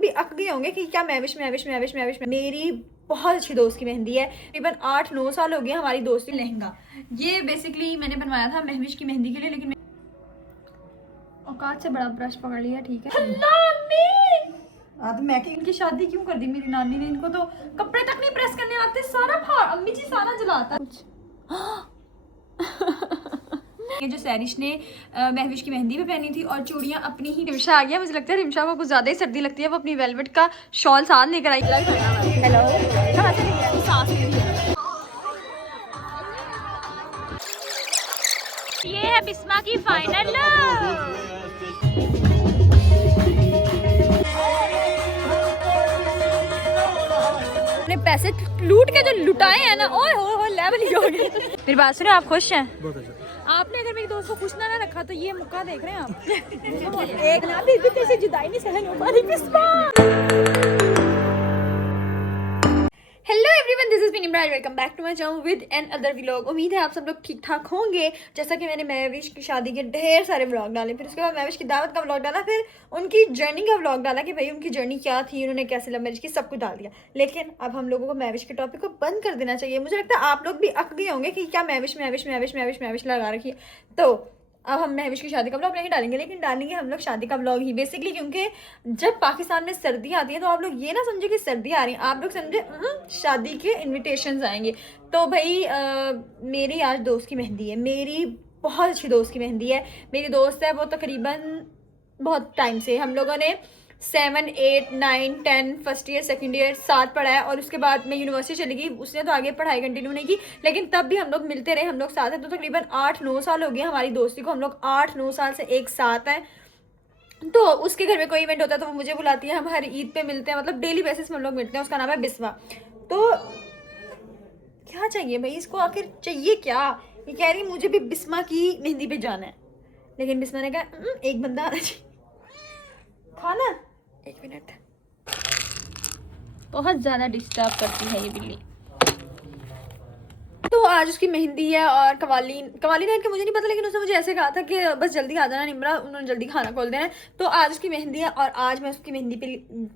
भी अक गए होंगे कि क्या महविश मेरी बहुत अच्छी दोस्त की मेहंदी है। तकरीबन 8-9 साल हो गए हमारी दोस्ती। लहंगा ये बेसिकली मैंने बनवाया था महविश की मेहंदी के लिए, लेकिन औकात से बड़ा ब्रश पकड़ लिया। ठीक है मैं कि इनकी शादी क्यों कर दी मेरी नानी ने, इनको तो कपड़े तक नहीं प्रेस करने आते, सारा फाड़ अम्मी जी सारा जलाता कुछ। ये जो सैरिश ने महविश की मेहंदी पे पहनी थी और चूड़ियां अपनी ही। रिमशा आ गया, मुझे लगता है रिमशा को कुछ ज्यादा ही सर्दी लगती है, वो अपनी वेलवेट का शॉल साथ लेकर आई। हेलो ये है बिस्मा की फाइनल। पैसे लूट के जो लुटाए हैं ना, ओए हो लेवल ही हो गए। मेरी बात सुनो, आप खुश हैं? बहुत अच्छा। आपने अगर मेरी दोस्त को खुश ना रखा तो ये मुक्का देख रहे हैं आप। एक ना भी कैसे जुदाई नहीं सहन हो पा रही। हेलो एवरीवन, दिस इज बीन Imran, welcome back to my channel with another vlog. उम्मीद है आप सब लोग ठीक ठाक होंगे। जैसा कि मैंने महविश की शादी के ढेर सारे व्लॉग डाले, फिर उसके बाद महविश की दावत का व्लॉग डाला, फिर उनकी जर्नी का व्लॉग डाला कि भाई उनकी जर्नी क्या थी, उन्होंने कैसे लव मैरिज की, सब कुछ डाल दिया। लेकिन अब हम लोगों को महविश के टॉपिक को बंद कर देना चाहिए। मुझे लगता है आप लोग भी अक गए होंगे कि क्या महविश लगा रखी है। तो अब हम महविश की शादी का ब्लॉग नहीं डालेंगे, लेकिन डालेंगे हम लोग शादी का ब्लॉग ही बेसिकली, क्योंकि जब पाकिस्तान में सर्दी आती है तो आप लोग ये ना समझे कि सर्दी आ रही है, आप लोग समझे शादी के इनविटेशंस आएंगे। तो भाई मेरी आज दोस्त की मेहंदी है, मेरी बहुत अच्छी दोस्त की मेहंदी है। मेरी दोस्त है वो तकरीबन बहुत टाइम से, हम लोगों ने 7, 8, 9, 10 फर्स्ट ईयर सेकंड ईयर साथ पढ़ा है, और उसके बाद मैं यूनिवर्सिटी चली गई, उसने तो आगे पढ़ाई कंटिन्यू नहीं की, लेकिन तब भी हम लोग मिलते रहे, हम लोग साथ हैं। तो तकरीबन 8-9 साल हो गए हमारी दोस्ती को, हम लोग 8-9 साल से एक साथ हैं। तो उसके घर में कोई इवेंट होता है तो वो मुझे बुलाती है, हम हर ईद पे मिलते हैं, मतलब डेली बेसिस में हम लोग मिलते हैं। उसका नाम है बिस्मा। तो क्या चाहिए भाई इसको, आखिर चाहिए क्या? ये कह रही मुझे भी बिस्मा की मेहंदी पे जाना है, लेकिन बिस्मा ने कहा एक बंदा आना चाहिए। खाना 1 मिनट, बहुत ज़्यादा डिस्टर्ब करती है ये बिल्ली। तो आज उसकी मेहंदी है और कवालीन नाइट का मुझे नहीं पता, लेकिन उसने मुझे ऐसे कहा था कि बस जल्दी आ जाना निमरा, उन्होंने जल्दी खाना खोल देना है। तो आज उसकी मेहंदी है और आज मैं उसकी मेहंदी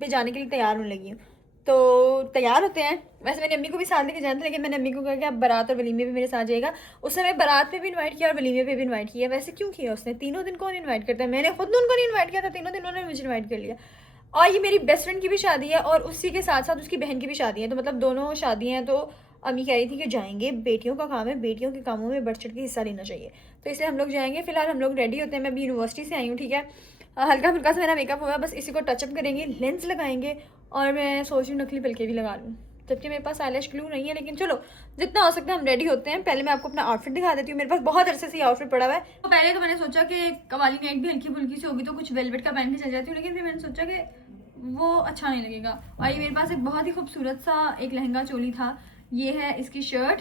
पे जाने के लिए तैयार होने लगी हूँ। तो तैयार होते हैं। वैसे मैंने अम्मी को भी साथ लेके जाना था, लेकिन मैंने अम्मी को कहा कि आप बारात और वलीमे भी मेरे साथ जाएगा। उस समय बारात पे भी इन्वाइट किया और वलीमे पे भी इन्वाइट किया। वैसे क्यों किया उसने? तीनों दिन कौन इन्वाइट करता है? मैंने खुद उनको नहीं इन्वाइट किया था, तीनों दिन उन्होंने मुझे इन्वाइट कर लिया। और ये मेरी बेस्ट फ्रेंड की भी शादी है और उसी के साथ साथ उसकी बहन की भी शादी है, तो मतलब दोनों शादियाँ हैं। तो अम्मी कह रही थी कि जाएंगे, बेटियों का काम है, बेटियों के कामों में बढ़ चढ़ के हिस्सा लेना चाहिए, तो इसलिए हम लोग जाएंगे। फिलहाल हम लोग रेडी होते हैं, मैं अभी यूनिवर्सिटी से आई हूँ, ठीक है। हल्का फुल्का सा मेरा मेकअप हुआ, बस इसी को टचअप करेंगे, लेंस लगाएंगे, और मैं सोच रही हूँ नकली पलके भी लगा लूँ, जबकि मेरे पास आईलैश ग्लू नहीं है, लेकिन चलो जितना हो सकता है हम रेडी होते हैं। पहले मैं आपको अपना आउटफिट दिखा देती हूँ, मेरे पास बहुत अरसे से ये आउटफिट पड़ा हुआ है। तो पहले तो मैंने सोचा कि कवाली नाइट भी हल्की फुल्की सी होगी तो कुछ वेलवेट का पहन के चल जाती हूँ, लेकिन फिर मैंने सोचा कि वो अच्छा नहीं लगेगा। और ये मेरे पास एक बहुत ही खूबसूरत सा एक लहंगा चोली था, ये है इसकी शर्ट,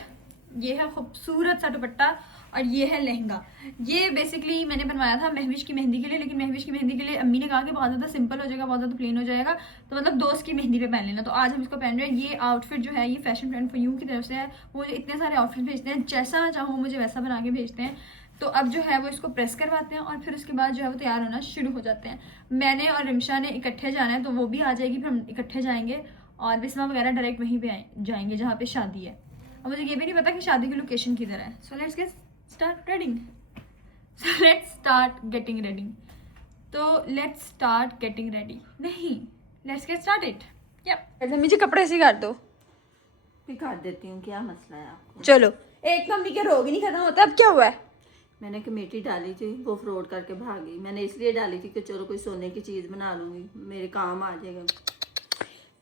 ये है खूबसूरत सा दुपट्टा, और ये है लहंगा। ये बेसिकली मैंने बनवाया था महविश की मेहंदी के लिए, लेकिन महविश की मेहंदी के लिए अम्मी ने कहा कि बहुत ज़्यादा सिंपल हो जाएगा, बहुत ज़्यादा प्लेन हो जाएगा, तो मतलब दोस्त की मेहंदी पे पहन लेना। तो आज हम इसको पहन रहे हैं। ये आउटफिट जो है ये फैशन फ्रेंड फॉर यू की तरफ से है, वो मुझे इतने सारे आउटफिट भेजते हैं, जैसा चाहो मुझे वैसा बना के भेजते हैं। तो अब जो है वो इसको प्रेस करवाते हैं और फिर उसके बाद जो है वो तैयार होना शुरू हो जाते हैं। मैंने और रिमशा ने इकट्ठे जाना है, तो वो भी आ जाएगी, फिर हम इकट्ठे जाएंगे, और बिस्मा वगैरह डायरेक्ट वहीं पे जाएंगे जहाँ पे शादी है। और मुझे ये भी नहीं पता कि शादी की लोकेशन किधर है। So let's get start reading, so let's start getting ready. तो लेट्स स्टार्ट गेटिंग रेडी, नहीं लेट्स गेट स्टार्टेड। या मुझे कपड़े से काट दो, दिखा देती हूँ, क्या मसला है आपको। चलो। एक तो अम्मी के रोग ही नहीं खत्म होता, अब क्या हुआ है? मैंने कमेटी डाली थी, वो फ्रॉड करके भागी। मैंने इसलिए डाली थी कि चलो कोई सोने की चीज़ बना लूँगी, मेरे काम आ जाएगा।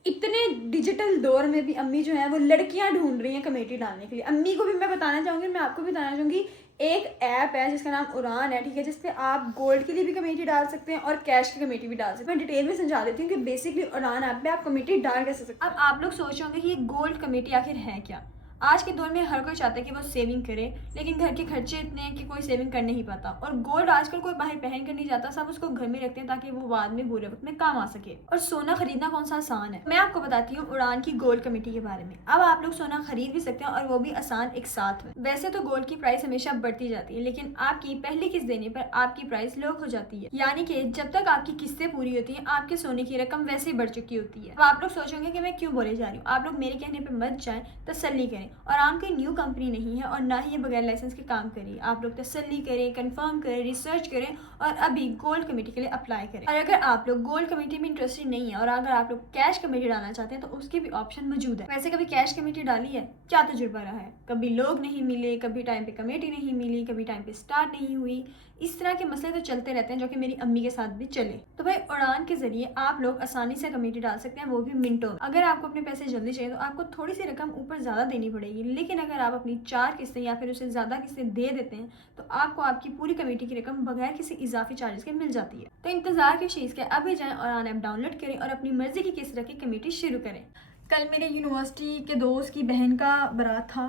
इतने डिजिटल दौर में भी अम्मी जो है वो लड़कियां ढूंढ रही हैं कमेटी डालने के लिए। अम्मी को भी मैं बताना चाहूँगी, मैं आपको भी बताना चाहूँगी, एक ऐप है जिसका नाम उड़ान है, ठीक है, जिसपे आप गोल्ड के लिए भी कमेटी डाल सकते हैं और कैश की कमेटी भी डाल सकते हैं। मैं डिटेल में समझा देती हूँ कि बेसिकली उड़ान ऐप पे आप कमेटी डाल कैसे सकते हैं। अब आप लोग सोच रहे होंगे कि ये गोल्ड कमेटी आखिर है क्या। आज के दौर में हर कोई चाहता है कि वो सेविंग करे, लेकिन घर के खर्चे इतने हैं कि कोई सेविंग कर नहीं पाता। और गोल्ड आजकल कोई बाहर पहन कर नहीं जाता, सब उसको घर में रखते हैं ताकि वो बाद में बुरे वक्त में काम आ सके। और सोना खरीदना कौन सा आसान है, मैं आपको बताती हूँ उड़ान की गोल्ड कमेटी के बारे में। अब आप लोग सोना खरीद भी सकते हैं और वो भी आसान एक साथ में। वैसे तो गोल्ड की प्राइस हमेशा बढ़ती जाती है, लेकिन आपकी पहली किस्त देने पर आपकी प्राइस लॉक हो जाती है, यानी कि जब तक आपकी किस्तें पूरी होती हैं आपके सोने की रकम वैसे ही बढ़ चुकी होती है। अब आप लोग सोचेंगे कि मैं क्यों बोले जा रही हूँ, आप लोग मेरे कहने पर मत जाएं, तसल्ली करें। और आम कोई न्यू कंपनी नहीं है और ना ही ये बगैर लाइसेंस के काम करिए। आप लोग तसल्ली करें, कंफर्म करें, रिसर्च करें और अभी गोल्ड कमेटी के लिए अप्लाई करें। और अगर आप लोग गोल्ड कमेटी में इंटरेस्टेड नहीं है और अगर आप लोग कैश कमेटी डालना चाहते हैं तो उसकी भी ऑप्शन मौजूद है। वैसे कभी कैश कमेटी डाली है, क्या तजुर्बा रहा है? कभी लोग नहीं मिले, कभी टाइम पे कमेटी नहीं मिली, कभी टाइम पे स्टार्ट नहीं हुई। इस तरह के मसले तो चलते रहते हैं, जो कि मेरी अम्मी के साथ भी चले। तो भाई उड़ान के जरिए आप लोग आसानी से कमेटी डाल सकते हैं, वो भी मिनटों में। अगर आपको अपने पैसे जल्दी चाहिए तो आपको थोड़ी सी रकम ऊपर ज़्यादा देनी पड़ेगी, लेकिन अगर आप अपनी 4 किस्तें या फिर उससे ज़्यादा किस्तें दे देते हैं तो आपको आपकी पूरी कमेटी की रकम बगैर किसी इजाफी चार्जेस के मिल जाती है। तो इंतजार की चीज़ के अभी जाएं उड़ान ऐप डाउनलोड करें और अपनी मर्जी की किस्त रख के कमेटी शुरू करें। कल मेरे यूनिवर्सिटी के दोस्त की बहन का बारात था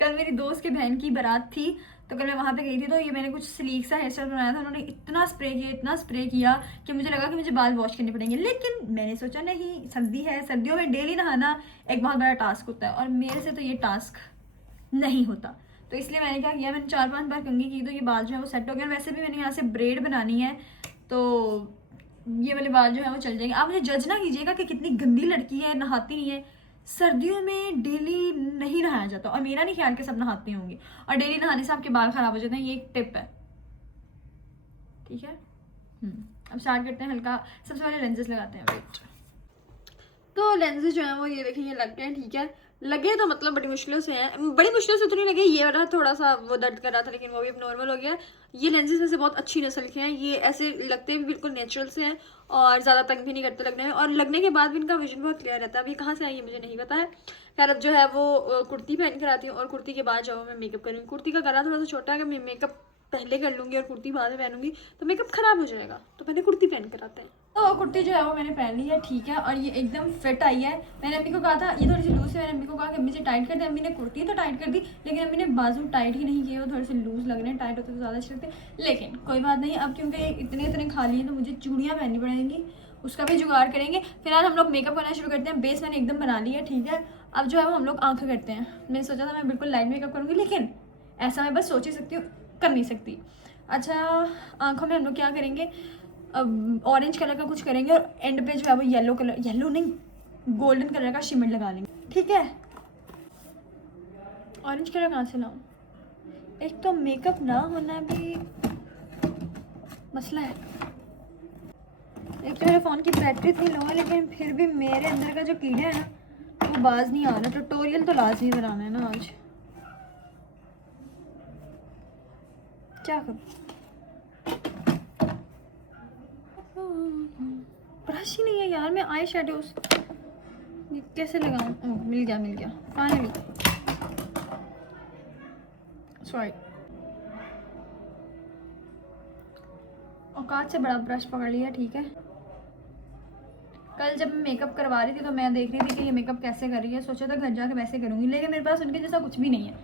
कल मेरी दोस्त की बहन की बारात थी, तो कल मैं वहाँ पे गई थी। तो ये मैंने कुछ स्लीक सा हेयर स्टाइल बनाया था, उन्होंने इतना स्प्रे किया कि मुझे लगा कि मुझे बाल वॉश करने पड़ेंगे, लेकिन मैंने सोचा नहीं, सर्दी है, सर्दियों में डेली नहाना एक बहुत बड़ा टास्क होता है और मेरे से तो ये टास्क नहीं होता। तो इसलिए मैंने क्या किया, मैंने 4-5 बार कंघी की तो ये बाल जो है वो सेट हो गया। वैसे भी मैंने यहाँ से ब्रेड बनानी है तो ये वाले बाल जो है वो चल जाएंगे। आप मुझे जज ना कीजिएगा कि कितनी गंदी लड़की है, नहाती नहीं है। सर्दियों में डेली नहीं नहाया जाता और मेरा नहीं ख्याल कि सब नहाते होंगे, और डेली नहाने से आपके बाल खराब हो जाते हैं, ये एक टिप है, ठीक है। अब स्टार्ट करते हैं। हल्का सबसे पहले लेंसेज लगाते हैं। वेट, तो लेंसेज जो है वो ये देखिए, ये लग गए, ठीक है। लगे तो मतलब बड़ी मुश्किलों से हैं, बड़ी मुश्किलों से तो नहीं लगे, ये वाला थोड़ा सा वो दर्द कर रहा था लेकिन वो भी अब नॉर्मल हो गया। ये लेंसेज वैसे बहुत अच्छी नस्ल के हैं, ये ऐसे लगते भी बिल्कुल नेचुरल से हैं और ज़्यादा तंग भी नहीं करते लगने में, और लगने के बाद भी इनका विजन बहुत क्लियर रहता है। अभी कहाँ से आई है मुझे नहीं पता है। खैर अब जो है वो कुर्ती पहन कर आती हूँ और कुर्ती के बाद जो मैं मेकअप करूँगी। कुर्ती का गला थोड़ा सा छोटा है, मैं मेकअप पहले कर लूँगी और कुर्ती बाद में पहनूंगी तो मेकअप खराब हो जाएगा, तो पहले कुर्ती पहन कर आते हैं। तो कुर्ती जो है वो मैंने पहन ली है, ठीक है, और ये एकदम फिट आई है। मैंने अम्मी को कहा था ये थोड़ी सी लूज है, मैंने अम्मी को कहा कि अम्मी से टाइट कर दे। अम्मी ने कुर्ती तो टाइट कर दी, लेकिन अम्मी ने बाजू टाइट ही नहीं किए, वो थोड़े से लूज लग रहे हैं, टाइट होते तो ज़्यादा अच्छे लगते। लेकिन कोई बात नहीं, अब क्योंकि इतने खाली हैं तो मुझे चूड़ियाँ पहननी पड़ेंगी, उसका भी जुगाड़ करेंगे। फिलहाल हम लोग मेकअप करना शुरू करते हैं। बेस मैंने एकदम बना लिया, ठीक है। अब जो है वो हम लोग आँखें करते हैं। मैंने सोचा था मैं बिल्कुल लाइट मेकअप करूँगी, लेकिन ऐसा मैं बस सोच ही सकती हूँ, कर नहीं सकती। अच्छा, आँखों में हम लोग क्या करेंगे, अब ऑरेंज कलर का कुछ करेंगे और एंड पे जो है वो येलो कलर, येलो नहीं, गोल्डन कलर का शिमर लगा लेंगे, ठीक है। ऑरेंज कलर कहाँ से लाऊं? एक तो मेकअप ना होना भी मसला है, एक तो मेरे फ़ोन की बैटरी इतनी लो है, लेकिन फिर भी मेरे अंदर का जो कीड़ा है ना वो बाज नहीं आ रहा। ट्यूटोरियल तो लाजमी बनाना है ना आज, क्या करूँ? ब्रश ही नहीं है यार, मैं आई शेडोज कैसे लगाऊं? मिल गया फाइनली, सॉरी। औकात से बड़ा ब्रश पकड़ लिया, ठीक है। कल जब मैं मेकअप करवा रही थी तो मैं देख रही थी कि ये मेकअप कैसे कर रही है, सोचा था घर जाके वैसे करूँगी, लेकिन मेरे पास उनके जैसा कुछ भी नहीं है,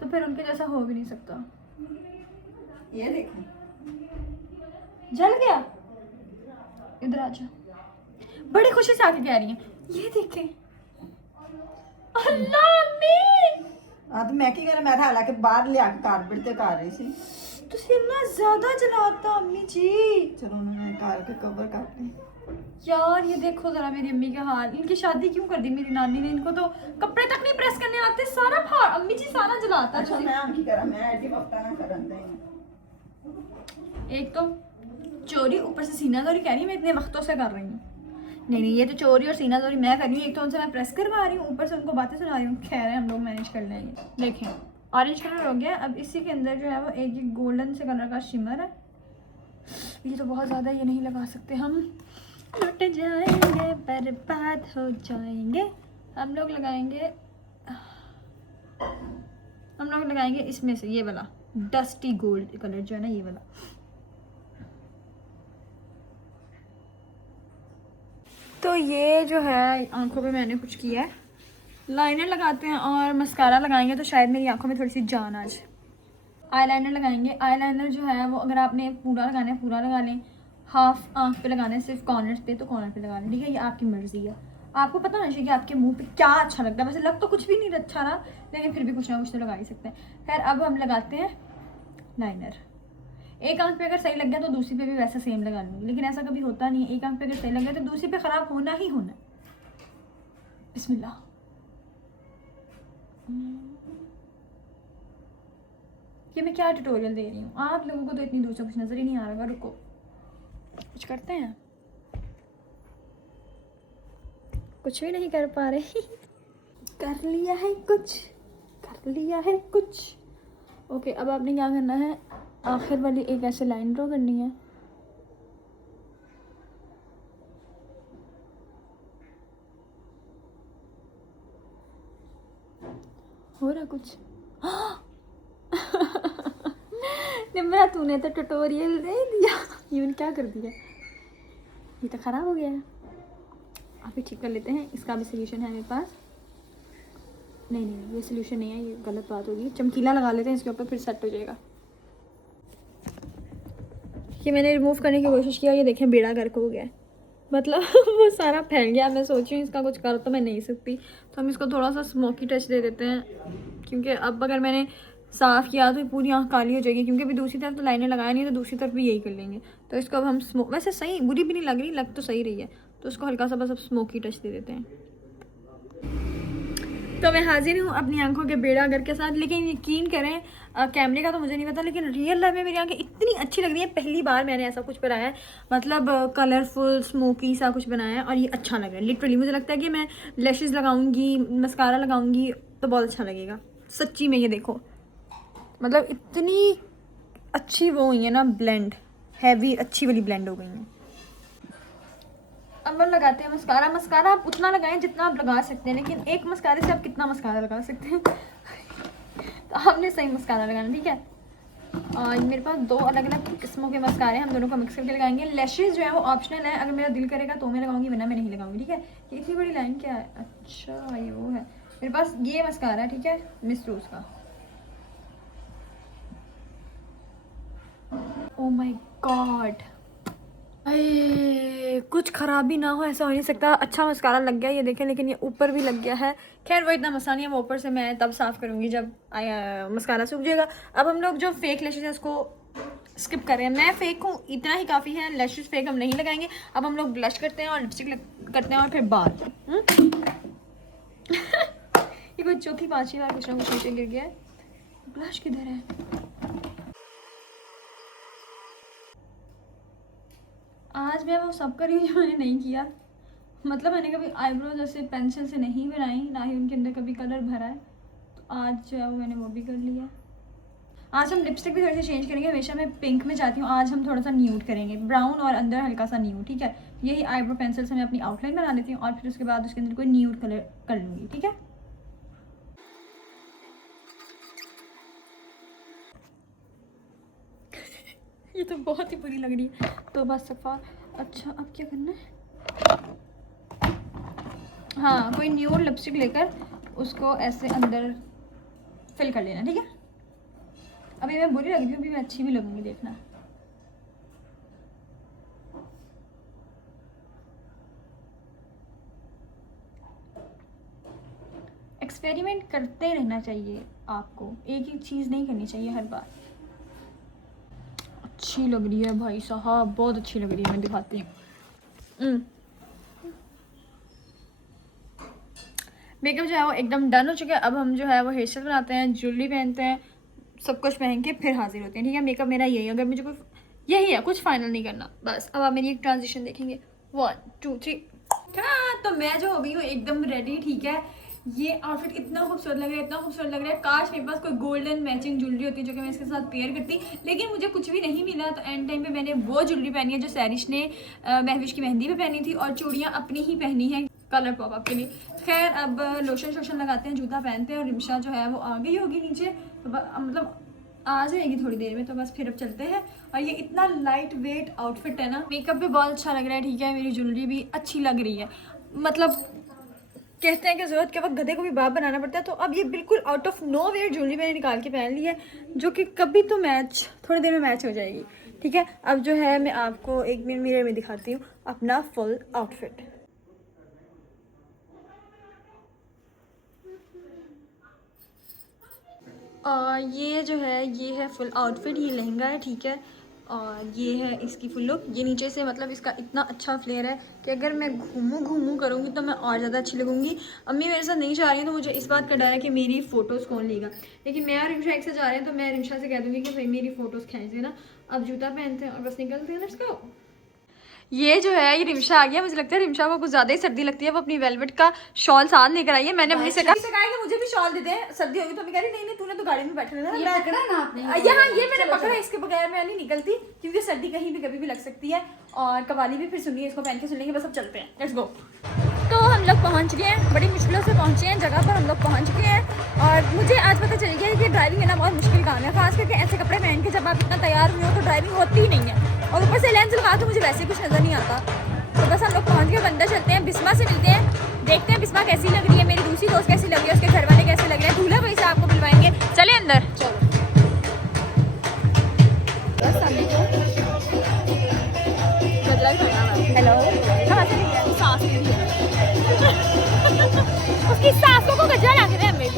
तो फिर उनके जैसा हो भी नहीं सकता। ये देखो जल गया, इधर आ जा, बड़ी खुशी से आके कह रही हैं, ये देखें। अल्लाह अम्मी, तो मैं की करा, मैं तो हालांकि बाहर ले आके कारपेट ते कर रही थी। तुसी इतना ज्यादा जलाता अम्मी जी। चलो मैं कार के कवर कर ली यार ये देखो जरा मेरी अम्मी का हाल, इनकी शादी क्यों कर दी मेरी नानी ने, इनको तो कपड़े तक नहीं प्रेस करने आते, सारा फाड़ अम्मी जी सारा जलाता। अच्छा मैं की करा, मैं ऐसी वक्त ना करन दे। एक तो चोरी, ऊपर से सीना जोरी कह रही है मैं इतने वक्तों से कर रही हूँ। नहीं, ये तो चोरी और सीना जोरी मैं कर रही हूँ, एक तो उनसे मैं प्रेस करवा रही हूँ, ऊपर से उनको बातें सुना रही हूँ। खैर है, हम लोग मैनेज कर लेंगे। देखें ऑरेंज कलर हो गया, अब इसी के अंदर जो है वो एक गोल्डन से कलर का शिमर है। ये तो बहुत ज़्यादा, ये नहीं लगा सकते हम, लुट जाएंगे, बर्बाद हो जाएंगे। हम लोग लगाएंगे इसमें से ये वाला डस्टी गोल्ड कलर जो है ना, ये वाला। तो ये जो है आंखों पे मैंने कुछ किया है, लाइनर लगाते हैं और मस्कारा लगाएंगे तो शायद मेरी आंखों में थोड़ी सी जान आ जाए। आईलाइनर लगाएंगे। आईलाइनर जो है वो अगर आपने पूरा लगाना है पूरा लगा लें, हाफ आंख पे लगाना है सिर्फ कॉर्नर्स पे तो कॉर्नर पे लगा लें, ठीक है। ये आपकी मर्जी है, आपको पता होना चाहिए कि आपके मुंह पे क्या अच्छा लगता है। वैसे लग तो कुछ भी नहीं अच्छा रहा, लेकिन फिर भी कुछ ना कुछ तो लगा ही सकते हैं। खैर अब हम लगाते हैं लाइनर। एक आंख पे अगर सही लग गया तो दूसरी पे भी वैसा सेम लगा लूँगी, लेकिन ऐसा कभी होता नहीं है। एक आंख पे अगर सही लग गया तो दूसरी पे ख़राब होना ही होना। बिस्मिल्लाह। ये मैं क्या ट्यूटोरियल दे रही हूँ, आप लोगों को तो इतनी दूर से कुछ नज़र ही नहीं आ रहा। रुको कुछ करते हैं, कुछ भी नहीं कर पा रहे। कर लिया है कुछ, कर लिया है कुछ। ओके अब आपने क्या करना है, आखिर वाली एक ऐसे लाइन ड्रॉ करनी है। हो रहा कुछ। निम्रा तूने तो ट्यूटोरियल दे दिया। इवन क्या कर दिया, ये तो ख़राब हो गया है। अभी ठीक कर लेते हैं, इसका भी सोल्यूशन है मेरे पास। नहीं नहीं ये सोल्यूशन नहीं है, ये गलत बात होगी। चमकीला लगा लेते हैं इसके ऊपर, फिर सेट हो जाएगा। ये मैंने रिमूव करने की कोशिश किया, ये देखें बेड़ा गर्क हो गया है, मतलब वो सारा फैल गया। मैं सोच रही हूँ इसका कुछ कर तो मैं नहीं सकती, तो हम इसको थोड़ा सा स्मोकी टच दे देते हैं, क्योंकि अब अगर मैंने साफ़ किया तो पूरी आँख काली हो जाएगी। क्योंकि अभी दूसरी तरफ तो लाइनर लगाया नहीं है, तो दूसरी तरफ भी यही कर लेंगे। तो इसको अब हम वैसे सही बुरी भी नहीं लग रही, लग तो सही रही है, तो उसको हल्का सा बस अब स्मोकी टच दे देते हैं। तो मैं हाजिर हूँ अपनी आंखों के बेड़ा घर के साथ। लेकिन यकीन करें कैमरे का तो मुझे नहीं पता, लेकिन रियल लाइफ में मेरी आंखें इतनी अच्छी लग रही है। पहली बार मैंने ऐसा कुछ बनाया है, मतलब कलरफुल स्मोकी सा कुछ बनाया है और ये अच्छा लग रहा है। लिटरली मुझे लगता है कि मैं लैशेस लगाऊंगी, मस्कारा लगाऊंगी तो बहुत अच्छा लगेगा सच्ची में। ये देखो मतलब इतनी अच्छी वो हुई है ना ब्लेंड, हैवी अच्छी वाली ब्लेंड हो गई है। अब हम लगाते हैं मस्कारा। मस्कारा आप उतना लगाएं जितना आप लगा सकते हैं, लेकिन एक मस्कारे से आप कितना मस्कारा लगा सकते हैं। तो आपने सही मस्कारा लगाना, ठीक है। और मेरे पास दो अलग अलग किस्मों के मस्कारे हैं, हम दोनों को मिक्स करके लगाएंगे। लैशेज जो है वो ऑप्शनल है, अगर मेरा दिल करेगा तो मैं लगाऊंगी, वरना मैं नहीं लगाऊंगी, ठीक है। ये इतनी बड़ी लाइन क्या है, अच्छा ये वो है। मेरे पास ये मस्कारा है, ठीक है, मिस रोज का। ओ माय गॉड, अरे कुछ खराबी ना हो, ऐसा हो नहीं सकता। अच्छा मस्कारा लग गया ये देखें, लेकिन ये ऊपर भी लग गया है। खैर वो इतना मसला नहीं है, वो ऊपर से मैं तब साफ़ करूँगी जब मस्कारा सूख जाएगा। अब हम लोग जो फेक लैशेज है उसको स्किप कर रहे हैं। मैं फेक हूँ इतना ही काफ़ी है, लैशेज फेक हम नहीं लगाएंगे। अब हम लोग ब्लश करते हैं और लिपस्टिक करते हैं और फिर बाल। ये कोई चौथी पाँचवीं बार कुछ ना कुछ नीचे गिर गया है। ब्लश किधर है, आज मैं वो सब कर रही हूँ जो मैंने नहीं किया। मतलब मैंने कभी आईब्रोज ऐसे पेंसिल से नहीं बनाई, ना ही उनके अंदर कभी कलर भरा है, तो आज जो है वो मैंने वो भी कर लिया। आज हम लिपस्टिक भी थोड़ी सी चेंज करेंगे। हमेशा मैं पिंक में जाती हूँ, आज हम थोड़ा सा न्यूड करेंगे, ब्राउन और अंदर हल्का सा न्यूड, ठीक है। यही आईब्रो पेंसिल से मैं अपनी आउटलाइन बना लेती हूँ और फिर उसके बाद उसके अंदर कोई न्यूड कलर कर लूँगी, ठीक है। ये तो बहुत ही बुरी लग रही है, तो बस सफ़ा। अच्छा अब क्या करना है, हाँ कोई न्यूड लिपस्टिक लेकर उसको ऐसे अंदर फिल कर लेना, ठीक है। अभी मैं बुरी लग रही हूँ, अभी मैं अच्छी भी लगूंगी, देखना। एक्सपेरिमेंट करते रहना चाहिए आपको, एक ही चीज़ नहीं करनी चाहिए हर बार। अच्छी लग रही है भाई साहब, बहुत अच्छी लग रही है, मैं दिखाती हूँ। मेकअप जो है वो एकदम डन हो चुका है। अब हम जो है वो हेयर स्टाइल बनाते हैं, ज्वेलरी पहनते हैं, सब कुछ पहन के फिर हाजिर होते हैं, ठीक है। मेकअप मेरा यही है, अगर मुझे कोई यही है, कुछ फाइनल नहीं करना बस। अब आप मेरी एक ट्रांजिशन देखेंगे, 1 2 3। हाँ तो मैं जो हो गई हूँ एकदम रेडी, ठीक है। ये आउटफिट इतना खूबसूरत लग रहा है, इतना खूबसूरत लग रहा है। काश मेरे पास कोई गोल्डन मैचिंग ज्वेलरी होती जो कि मैं इसके साथ पेयर करती, लेकिन मुझे कुछ भी नहीं मिला। तो एंड टाइम पे मैंने वो ज्वेलरी पहनी है जो सैरिश ने महविश की मेहंदी पे पहनी थी, और चूड़ियाँ अपनी ही पहनी है कलर पॉप अप के लिए। खैर अब लोशन शोशन लगाते हैं, जूता पहनते हैं, और रिमशा जो है वो आ गई होगी नीचे, तो मतलब आ जाएगी थोड़ी देर में, तो बस फिर अब चलते हैं। और ये इतना लाइट वेट आउटफिट है ना, मेकअप भी बहुत अच्छा लग रहा है, ठीक है। मेरी ज्वेलरी भी अच्छी लग रही है, मतलब कहते हैं कि ज़रूरत के वक्त गधे को भी बाप बनाना पड़ता है, तो अब ये बिल्कुल out of nowhere jewellery मैंने निकाल के पहन ली है, जो कि कभी तो मैच, थोड़ी देर में मैच हो जाएगी। ठीक है, अब जो है मैं आपको एक मिनट मिरर में दिखाती हूँ अपना फुल आउटफिट। और ये जो है ये है फुल आउटफिट, ये लहंगा है, ठीक है, और ये है इसकी फुल लुक। ये नीचे से मतलब इसका इतना अच्छा फ्लेयर है कि अगर मैं घूमूं करूँगी तो मैं और ज़्यादा अच्छी लगूंगी। अम्मी मेरे साथ नहीं जा रही है तो मुझे इस बात का डर है कि मेरी फ़ोटोज़ कौन लेगा, लेकिन मैं और रिमशा एक से जा रहे हैं तो मैं रिमशा से कह दूँगी कि भाई मेरी फ़ोटोज़ खींच देना। अब जूता पहनते हैं और बस निकलते हैं, लेट्स गो। ये जो है ये रिमशा आ गया, मुझे लगता है रिमशा को कुछ ज़्यादा ही सर्दी लगती है, वो अपनी वेलवेट का शॉल साथ लेकर आई है। मैंने अपनी से कहा कि मुझे भी शॉल दे दे, सर्दी होगी, तो मैं कह रही नहीं तूने तो गाड़ी में बैठे रहना। ये पकड़ा ना आपने? यहाँ ये मैंने पकड़ा, इसके बगैर मैं नहीं निकलती क्योंकि सर्दी कहीं भी कभी भी लग सकती है। और कवाली भी फिर सुनिए, इसको पहन के सुनेंगे। बस अब चलते हैं, लेट्स गो। तो हम लोग पहुंच गए हैं, बड़ी मुश्किलों से पहुंचे हैं जगह पर, हम लोग पहुंच गए हैं। और मुझे आज पता चल गया है कि ड्राइविंग है ना बहुत मुश्किल काम है, खास करके ऐसे कपड़े पहन के जब आप इतना तैयार हुए हो तो ड्राइविंग होती ही नहीं है। और ऊपर से लेंस लगा के मुझे वैसे कुछ नज़र नहीं आता। तो बस हम लोग पहुंच गए, अंदर चलते हैं, बिस्मा से मिलते हैं, देखते हैं बिस्मा कैसी लग रही है, मेरी दूसरी दोस्त कैसी लग रही है, उसके घर वाले कैसे लग रहे हैं, दूल्हा भाई से आपको मिलवाएंगे। चले अंदर, हेलो, कहाँ से रही है? सास रही है उसकी सासों को गजरा लग रहा है हमें।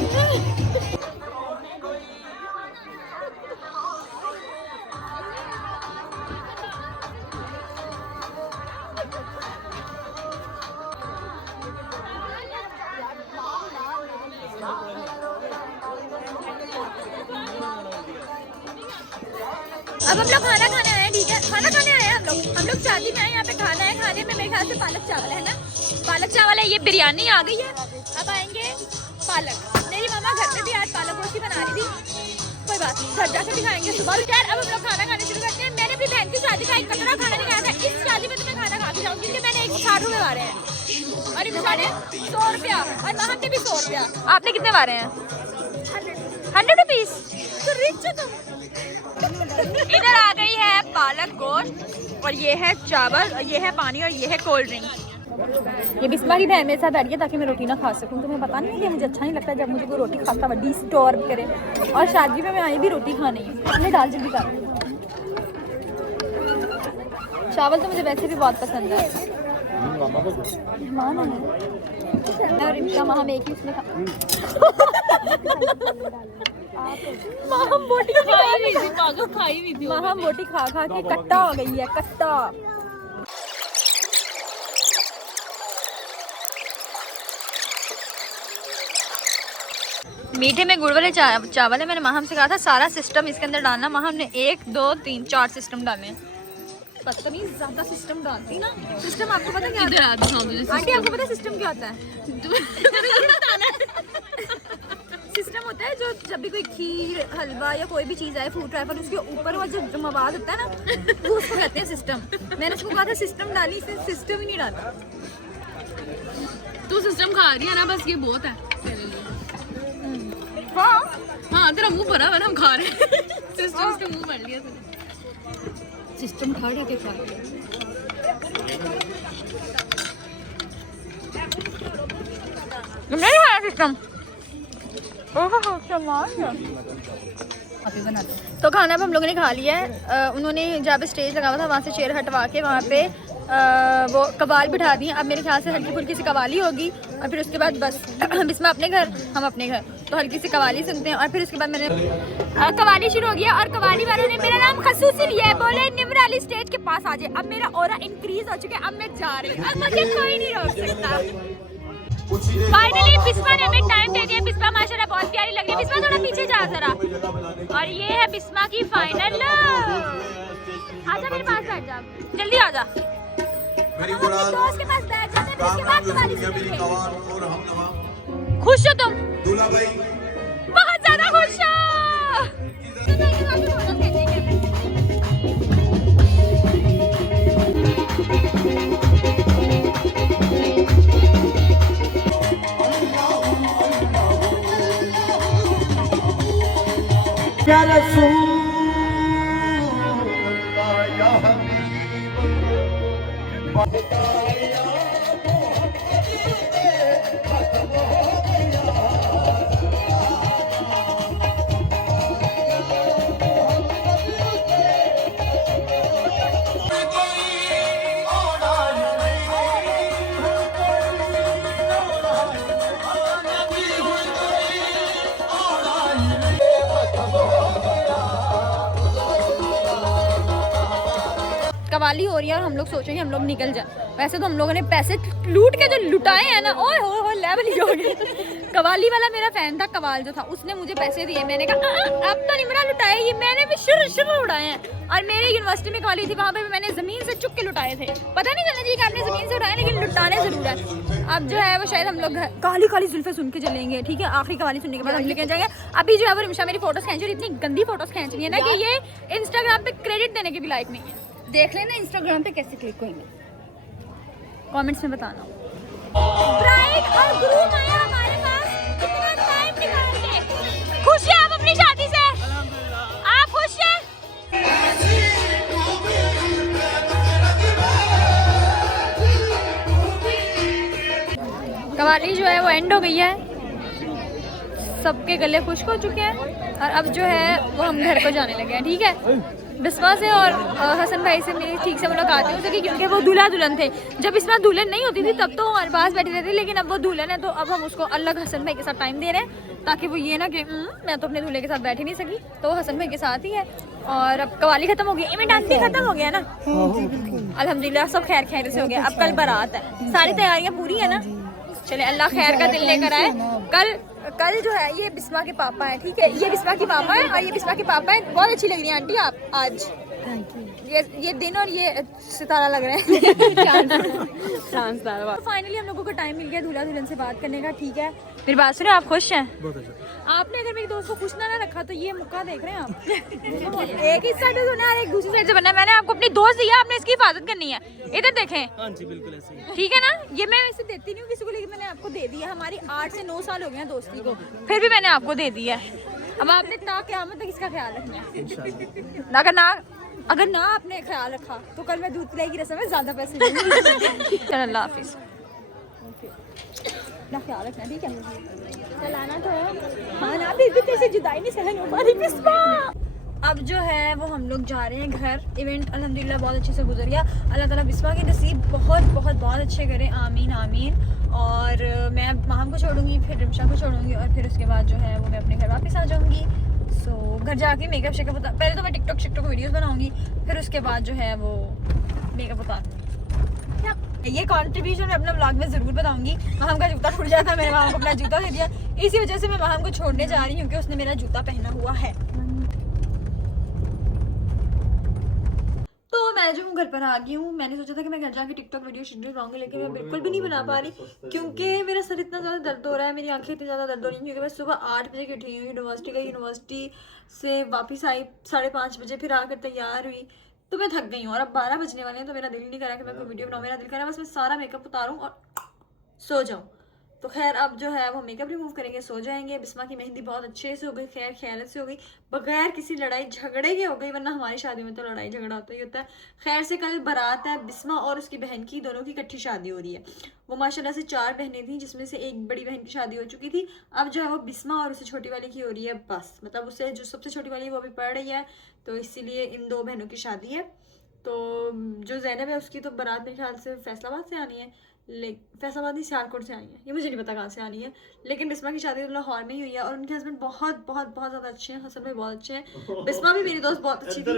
अब हम लोग खाना खाने आए हैं, ठीक है, खाना खाने आए हैं हम लोग शादी में आए, यहाँ पे खाना है। खाने में मेरे ख्याल से पालक चावल है ना, पालक चावल है। ये बिरयानी आ गई है, अब आएंगे पालक। मेरी मामा घर पे भी आज पालक गोश्ती बना रही थी, कोई बात नहीं, घर जाकर भी खाएंगे सुबह। खैर अब हम लोग खाना खाने शुरू करते हैं। मैंने अपनी बहन की शादी का एक कटोरा खाना नहीं खाया था, इस शादी में तो मैं खाना खा के जाऊँगी क्योंकि मैंने 160 रुपये मारे हैं और इन साढ़े 100 रुपया, और वहाँ पे भी 100 रुपया। आपने कितने मारे हैं? 100 रुपीज़। तो रिच हो तुम। इधर आ गई है पालक गोश्त, और ये है चावल, और ये है पानी, और ये है कोल्ड ड्रिंक। ये बिस्मा की बहन मेरे साथ बैठ गई ताकि मैं रोटी ना खा सकूं। तुम्हें पता नहीं है कि मुझे अच्छा नहीं लगता जब मुझे कोई रोटी खाता बड़ी स्टोर करे, और शादी में मैं आई भी रोटी खानी है। हमने दाल जल्दी कर, चावल तो मुझे वैसे भी बहुत पसंद है। मेहमान है और इनका माँ हम एक ही उसमें बोटी बोटी खा खा के कट्टा हो गई है, कट्टा। मीठे में गुड़ वाले चावल है। मैंने माहम से कहा था सारा सिस्टम इसके अंदर डालना। माहम ने 1 2 3 4 सिस्टम डाले हैं। बदतमीज ज्यादा सिस्टम डालती ना। सिस्टम आपको पता क्या होता है? आंटी आपको पता है सिस्टम क्या होता है? सिस्टम होता है जो जब भी कोई खीर हलवा या कोई भी चीज़ आए, फ्रूट राइफल, उसके ऊपर वो जो मवाद होता है ना, वो उसको कहते हैं सिस्टम। मैंने उसको कहा था सिस्टम डाली, इसने सिस्टम ही नहीं डाला। तू सिस्टम खा रही है ना, बस ये बहुत है। हाँ तेरा मुंह भरा हुआ ना, हम खा रहे हैं। सिस्टम से मुंह भर लिया तूने। सिस्टम खा रहा के खा नहीं खाया सिस्टम। तो खाना अब हम लोगों ने खा लिया है। उन्होंने जहाँ पे स्टेज लगा हुआ था वहाँ से चेयर हटवा के वहाँ पे वो कवाल बिठा दिए। अब मेरे ख्याल से हल्की फुल्की सी कवाली होगी और फिर उसके बाद बस बिस्मा अपने घर, हम अपने घर, तो हल्की सी कवाली सुनते हैं। और फिर उसके बाद मैंने कवाली शुरू हो गया और कवाली वालों ने मेरा नाम खसूसी लिया है, बोले निम्र अली स्टेज के पास आ जाए। अब मेरा ऑरा इंक्रीज हो चुका है, अब मैं जा रही हूँ, अब मुझे कोई नहीं रोक सकता। फाइनली बिस्मा ने हमें टाइम दे दिया। बिस्मा माशाल्लाह बहुत प्यारी लग रही है। बिस्मा थोड़ा पीछे जा जरा। और ये है बिस्मा की फाइनल। आजा मेरे पास बैठ जा, जल्दी आजा। मेरी मुराद दोस्त के पास बैठ जाते हैं, फिर उसके बाद कवाली सुनेंगे। और हम खुश हो तुम? दूल्हा भाई बहुत ज्यादा खुश हो। या रसूल या हबीब कवाली हो रही है और हम लोग सोचेंगे हम लोग निकल जाए। वैसे तो हम लोगों ने पैसे लूट के जो लुटाए हैं ना, ओए हो लेवल ही हो गए। कवाली वाला मेरा फैन था, कवाल जो था, उसने मुझे पैसे दिए। मैंने कहा अब तो निमरा लुटाए, ये मैंने भी शुरू उड़ाए हैं। और मेरे यूनिवर्सिटी में कवाली थी, वहाँ पे मैंने जमीन से चुक के लुटाए थे। पता नहीं चलना चाहिए कि आपने जमीन से उठाए, लेकिन लुटाने जरूर है। अब जो है वो शायद हम लोग काली काली जुल्फे सुन के चलेंगे, ठीक है। आखिरी कवाली सुनने के बाद हम लेके जाएंगे। अभी जो है वो रिमशा मेरी फोटोज खींच रही, इतनी गंदी फोटोज खींच रही है ना कि ये इंस्टाग्राम पे क्रेडिट देने के भी लायक नहीं है। देख लेना इंस्टाग्राम पे कैसे क्लिक होंगे, कमेंट्स में बताना। ब्राइड और ग्रूम आया हमारे पास, कितना टाइम निकाल के। खुश हैं आप अपनी शादी से? आप खुश हैं? कवाली जो है वो एंड हो गई है, सबके गले खुश्क हो चुके हैं और अब जो है वो हम घर को जाने लगे हैं, ठीक है। बिस्मा से और हसन भाई से मेरी ठीक से मुलाकात नहीं हो सकी क्योंकि वो दूल्हा दुल्हन थे। जब बिस्मा दुल्हन नहीं होती थी तब तो हमारे पास बैठी रहती थी, लेकिन अब वो दुल्हन है तो अब हम उसको अलग हसन भाई के साथ टाइम दे रहे हैं, ताकि वो ये ना कि मैं तो अपने दूल्हे के साथ बैठ ही नहीं सकी, तो वो हसन भाई के साथ ही है। और अब कवाली खत्म हो गई, इवेंट डांस भी खत्म हो गया ना, अल्हम्दुलिल्लाह सब खैर खैर से हो गया। अब कल बारात है, सारी तैयारियां पूरी है ना। चले अल्लाह खैर का दिल लेकर आए। कल जो है ये बिस्मा के पापा है, ठीक है। ये बिस्मा की मामा है और ये बिस्मा के पापा है। बहुत अच्छी लग रही है आंटी आप आज। ये दिन और ये सितारा लग रहे हैं। तो फाइनली हम लोगों को टाइम मिल गया दूल्हा दुल्हन से बात करने का, ठीक है। मेरी बात सुनो, आप खुश हैं? आपने अगर मेरी दोस्त को खुश ना रखा तो ये मुक्का देख रहे हैं आप। एक ही साइड से सुना है, एक दूसरी साइड से बनना। मैंने आपको अपनी दोस्त दिया, आपने इसकी हिफाजत करनी है। इधर देखें। हाँ जी बिल्कुल ऐसे, ठीक है ना। ये मैं वैसे देती नहीं हूँ किसी को, लेकिन मैंने आपको दे दिया। हमारी 8 से 9 साल हो गए हैं दोस्ती को, फिर भी मैंने आपको दे दिया है। अब आपने क़यामत तक इसका ख्याल रखना है। अगर ना आपने ख्याल रखा तो कल मैं दूध पिलाई की रस्म में ज्यादा पैसे दूंगी। चलो अल्लाह हाफिज। ना ख्याल रखना, ठीक है। कल आना तो हाँ ना, भी कैसे जुदाई नहीं सहन हो पा रही बिस्मा। अब जो है वो हम लोग जा रहे हैं घर। इवेंट अल्हम्दुलिल्लाह बहुत अच्छे से गुजर गया। अल्लाह ताला बिस्मा के नसीब बहुत बहुत बहुत अच्छे करे, आमीन आमीन। और मैं माहम को छोड़ूंगी, फिर रिमशा को छोड़ूंगी और फिर उसके बाद जो है वो मैं अपने घर वापस आ जाऊँगी। सो घर जाके मेकअप शेकअप पहले तो मैं टिकटॉक वीडियोस बनाऊंगी, फिर उसके बाद जो है वो मेकअप उतारूंगी। ये कंट्रीब्यूशन मैं अपना ब्लॉग में ज़रूर बताऊंगी। माहम का जूता टूट जाता, मैंने माहम को अपना जूता दे दिया, इसी वजह से मैं माहम को छोड़ने जा रही हूँ क्योंकि उसने मेरा जूता पहना हुआ है। तो मैं जो हूँ घर पर आ गई हूँ। मैंने सोचा था कि मैं घर जाके टिकटॉक वीडियो शेड्यूल बनाऊंगी, लेकिन मैं बिल्कुल भी नहीं बना पा रही क्योंकि मेरा सर इतना ज़्यादा दर्द हो रहा है, मेरी आंखें इतनी ज़्यादा दर्द हो रही हैं क्योंकि मैं सुबह 8 बजे की उठी हूँ, यूनिवर्सिटी से वापस आई 5:30 बजे, फिर आकर तैयार हुई तो मैं थक गई हूँ। और अब 12 बजने वाले हैं तो मेरा दिल नहीं करा कि मैं कोई वीडियो बनाऊँ। मेरा दिल करा बस मैं सारा मेकअप उतारूँ और सो जाऊँ। तो खैर अब जो है वो मेकअप रिमूव करेंगे, सो जाएंगे। बिस्मा की मेहंदी बहुत अच्छे से हो गई, खैर खैरियत से हो गई, बगैर किसी लड़ाई झगड़े के हो गई, वरना हमारी शादी में तो लड़ाई झगड़ा होता ही होता है। खैर से कल बारात है, बिस्मा और उसकी बहन की, दोनों की इकट्ठी शादी हो रही है। वो माशाल्लाह से 4 बहनें थी जिसमें से एक बड़ी बहन की शादी हो चुकी थी। अब जो है वो बिस्मा और उससे छोटी वाली की हो रही है, बस मतलब उससे जो सबसे छोटी वाली है वो भी पढ़ रही है, तो इसीलिए इन 2 बहनों की शादी है। तो जो ज़ैनब है उसकी तो बारात मेरे ख्याल से फैसलाबाद से आनी है, फैसलाबाद ही सियालकोट से आई है, ये मुझे नहीं पता कहाँ से आनी है। लेकिन बिस्मा की शादी तो लाहौर में ही हुई है और उनके हस्बैंड बहुत बहुत बहुत ज़्यादा अच्छे हैं, हसन भाई बहुत अच्छे हैं। बिस्मा भी मेरी दोस्त बहुत अच्छी थी,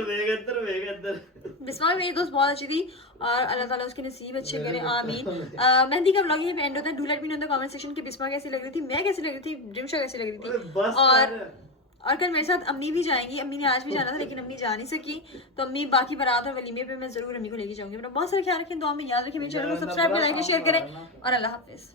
बिस्मा भी मेरी दोस्त बहुत अच्छी थी और अल्लाह ताला उसके नसीब अच्छे करे, आमीन। मेहंदी का व्लॉग यहीं पे एंड होता है। Do let me know in the comment section कि बिस्मा कैसी लग रही थी, मैं कैसी लग रही थी, रिमशा कैसी लग रही थी। और कल मेरे साथ अम्मी भी जाएंगी। अम्मी ने आज भी जाना था लेकिन अम्मी जा नहीं सकी, तो अम्मी बाकी बारात और वलीमे पे मैं ज़रूर अम्मी को लेके जाऊंगी। अपना बहुत सारा ख्याल रखें, दुआ में याद रखें, मेरे चैनल को सब्सक्राइब करें, लाइक शेयर करें और अल्लाह हाफिज़।